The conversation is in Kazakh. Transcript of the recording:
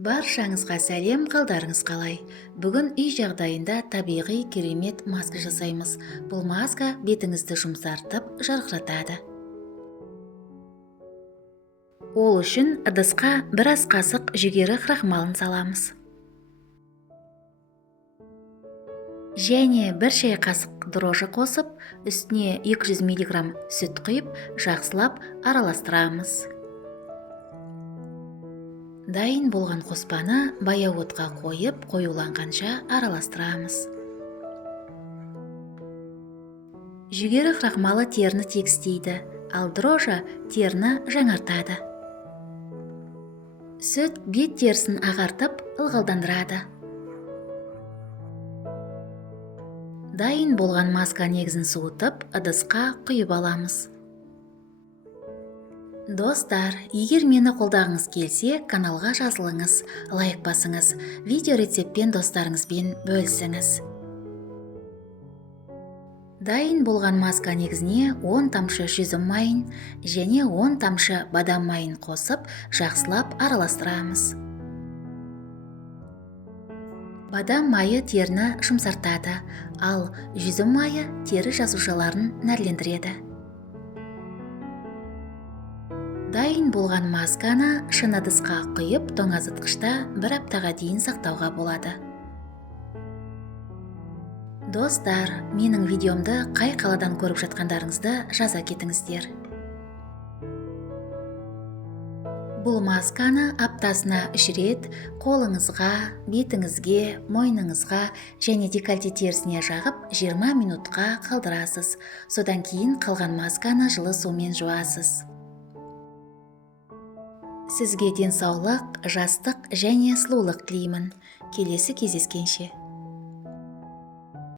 Баршаңызға сәлем, қалдарыңыз қалай? Бүгін үй жағдайында табиғи керемет маска жасаймыз. Бұл маска бетіңізді жұмсартып, жарқыратады. Ол үшін ыдысқа бір ас қасық жүгері крахмалын саламыз. Және бір шай қасық дрожжи қосып, үстіне 200 мг сүт құйып, жақсылап араластырамыз. Дайын болған қоспаны баяу отқа қойып, қоюланғанша араластырамыз. Жүгері крахмалы теріні тегістейді, ал дрожжи теріні жаңартады. Сүт бет терісін ағартып, ылғалдандырады. Дайын болған маска негізін суытып, ыдысқа құйып аламыз. Достар, егер мені қолдағыңыз келсе, каналға жазылыңыз, лайк басыңыз, видео рецептпен достарыңызбен бөлісіңіз. Дайын болған маска негізіне 10 тамшы жүзім майын және 10 тамшы бадам майын қосып, жақсылап араластырамыз. Бадам майы теріні жұмсартады, ал жүзім майы тері жасушаларын нәрлендіреді. Дайын болған масканы шыны ыдысқа құйып, тоңазытқышта 1 аптаға дейін сақтауға болады. Достар, менің видеомды қай қаладан көріп жатқандарыңызды жаза кетіңіздер. Бұл масканы аптасына 3 рет қолыңызға, бетіңізге, мойныңызға және декольте терісіне жағып 20 минутқа қалдырасыз. Содан кейін қалған масканы жылы сумен жуасыз. Сізге денсаулық, жастық және сұлулық тілеймін. Келесі кездескенше.